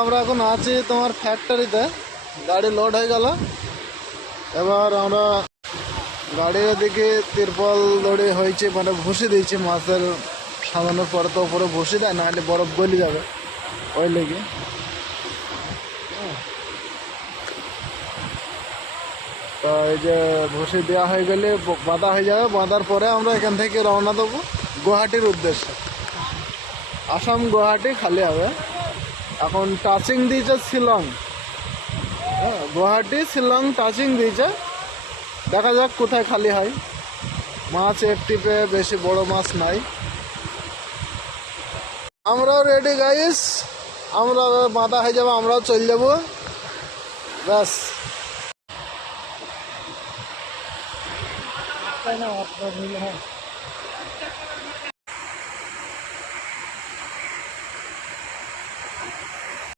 আমরা এখন আছি তোমার ফ্যাক্টরিতে গাড়ি লোড হয়ে গেল। এবার আমরা গাড়ির দিকে তিরপল দড়ি হয়েছে মানে ভুসি দিয়েছে মাছের সামান্য পরে তো উপরে ভুসি দেয়, না হলে বরফ গলি যাবে ওই লেগে। এই যে ভুসি দেওয়া হয়ে গেলে বাঁধা হয়ে যাবে, বাঁধার পরে আমরা এখান থেকে রওনা দেবো গুয়াহাটির উদ্দেশ্যে। আসাম গুয়াহাটি খালি হবে। এখন টাচিং দিয়েছে শিলং। হ্যাঁ গুয়াহাটি, শিলং টাচিং দিয়েছে। দেখা যাক কোথায় খালি হয়। মাছ এক টিপে বেশি বড় মাছ নাই। আমরাও রেডি গাইস আমরা বাঁধা হয়ে যাব, আমরাও চলে যাব। ব্যাস। না